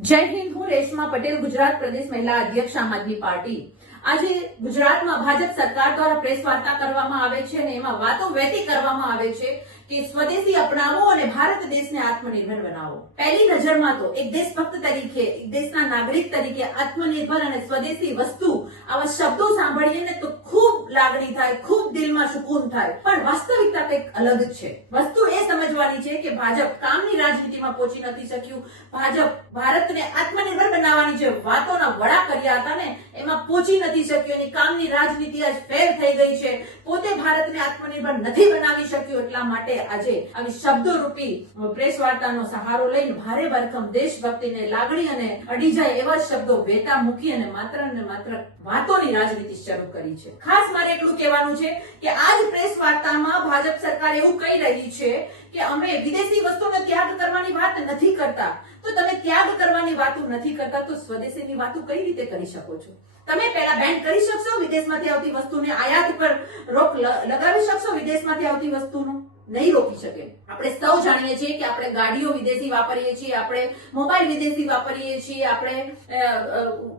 જય હિન્દ, હું રેશમા પટેલ, ગુજરાત પ્રદેશ મહિલા અધ્યક્ષ આમ આદમી પાર્ટી। આજે ગુજરાતમાં ભાજપ સરકાર દ્વારા પ્રેસ વાર્તા કરવામાં આવે છે અને એમાં વાતો વહેતી કરવામાં આવે છે કે સ્વદેશી અપનાવો અને ભારત દેશને આત્મનિર્ભર બનાવો। પહેલી નજરમાં તો એક દેશભક્ત તરીકે, એક દેશના નાગરિક તરીકે આત્મનિર્ભર અને સ્વદેશી વસ્તુ આવા શબ્દો સાંભળીએ ને તો ખૂબ લાગણી થાય, ખૂબ દિલમાં સુકૂન થાય, પણ વાસ્તવિકતા કંઈક અલગ છે। વસ્તુ એ સમજવાની છે કે ભાજપ કામની રાજનીતિમાં પહોંચી નથી શક્યું। ભાજપ ભારતને આત્મનિર્ભર બનાવવાની જે વાતોના વડા કર્યા હતા ને એમાં પહોંચી નથી શક્યું। એની કામની રાજનીતિ આજ ફેલ થઈ ગઈ છે। પોતે ભારતને આત્મનિર્ભર નથી બનાવી શક્યું। એટલા માટે આજે આવી શબ્દોરૂપી પ્રેસ વાર્તાનો સહારો લઈને ભારે ભરખમ દેશભક્તિને લાગણી અને અડી જાય એવા શબ્દો વેતા મૂકી અને માત્ર ને માત્ર વાતોની રાજનીતિ શરૂ કરી છે। ખાસ મારે એટલું કહેવાનું છે કે આજ પ્રેસ વાર્તામાં ભાજપ સરકાર એવું કહી રહી છે કે અમે વિદેશી વસ્તુનો ત્યાગ કરવાની વાત નથી કરતા। તો તમે ત્યાગ કરવાની વાતો નથી કરતા તો સ્વદેશીની વાતો કઈ રીતે કરી શકો છો? તમે પહેલા બેન કરી શકશો વિદેશમાંથી આવતી વસ્તુને, આયાત ઉપર રોક લગાવી શકશો વિદેશમાંથી આવતી વસ્તુનો? નહીં રોકી શકે। આપણે સૌ જાણીએ છીએ કે આપણે ગાડીઓ વિદેશી વાપરીએ છીએ, આપણે મોબાઈલ વિદેશી વાપરીએ છીએ, આપણે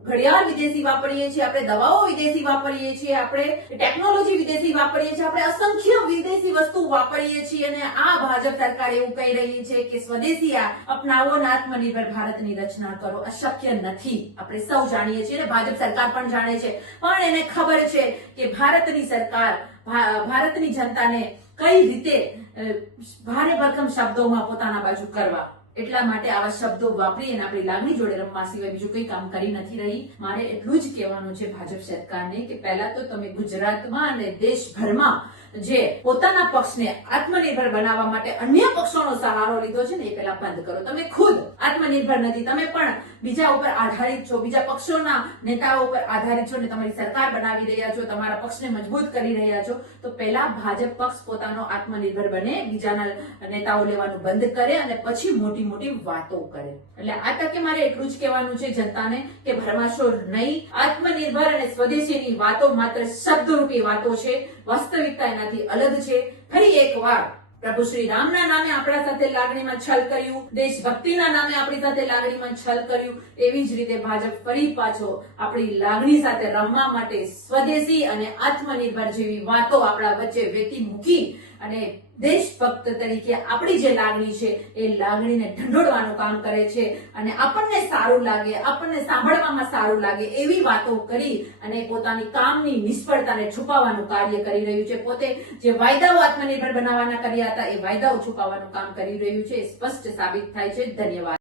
ઘડિયાળ વિદેશી વાપરીએ છીએ, આપણે દવાઓ વિદેશી વાપરીએ છીએ, આપણે ટેકનોલોજી વિદેશી વાપરીએ છીએ, આપણે અસંખ્ય વિદેશી વસ્તુ વાપરીએ છીએ અને આ ભાજપ સરકાર એવું કહી રહી છે કે સ્વદેશી અપનાવો અને આત્મનિર્ભર ભારતની રચના કરો। અશક્ય નથી, આપણે સૌ જાણીએ છીએ અને ભાજપ સરકાર પણ જાણે છે, પણ એને ખબર છે કે ભારતની સરકાર ભારતની જનતાને કઈ રીતે ભારે ભરખમ શબ્દોમાં પોતાના બાજુ કરવા, એટલા માટે આવા શબ્દો વાપરી અને આપણી લાગણી જોડે રમવા સિવાય બીજું કઈ કામ કરી નથી રહી। મારે એટલું જ કહેવાનું છે ભાજપ સરકારને કે પહેલા તો તમે ગુજરાતમાં અને દેશભરમાં જે પોતાના પક્ષને આત્મનિર્ભર બનાવવા માટે અન્ય પક્ષોનો સહારો લીધો છે ને એ પહેલા બંધ કરો। તમે ખુદ આત્મનિર્ભર નથી, તમે પણ બીજા ઉપર આધારિત છો, બીજા પક્ષોના નેતાઓ ઉપર આધારિત છો ને તમારી સરકાર બનાવી રહ્યા છો, તમારા પક્ષને મજબૂત કરી રહ્યા છો। તો પહેલા ભાજપ પક્ષ પોતાનો આત્મનિર્ભર બને, બીજાના નેતાઓ લેવાનું બંધ કરે અને પછી મોટી મોટી વાતો કરે। એટલે આ તકે મારે એટલું જ કહેવાનું છે જનતાને કે ભરમાશો નહીં। આત્મનિર્ભર અને સ્વદેશીની વાતો માત્ર શબ્દરૂપી વાતો છે, વાસ્તવિકતા એનાથી અલગ છે। ફરી એકવાર પ્રભુ શ્રી રામના નામે આપણા સાથે લાગણીમાં છલ કર્યું, દેશભક્તિના નામે આપણી સાથે લાગણીમાં છલ કર્યું, એવી જ રીતે ભાજપ ફરી પાછો આપણી લાગણી સાથે રમવા માટે સ્વદેશી અને આત્મનિર્ભર જેવી વાતો આપણા વચ્ચે વેતી મૂકી અને દેશભક્ત તરીકે આપણી જે લાગણી છે એ લાગણીને ઢંઢોળવાનું કામ કરે છે અને આપણને સારું લાગે, આપણને સાંભળવામાં સારું લાગે એવી વાતો કરી અને પોતાની કામની નિષ્ફળતાને છુપાવવાનું કાર્ય કરી રહ્યું છે। પોતે જે વાયદાઓ આત્મનિર્ભર બનાવવાના કર્યા હતા એ વાયદાઓ છુપાવવાનું કામ કરી રહ્યું છે, એ સ્પષ્ટ સાબિત થાય છે। ધન્યવાદ।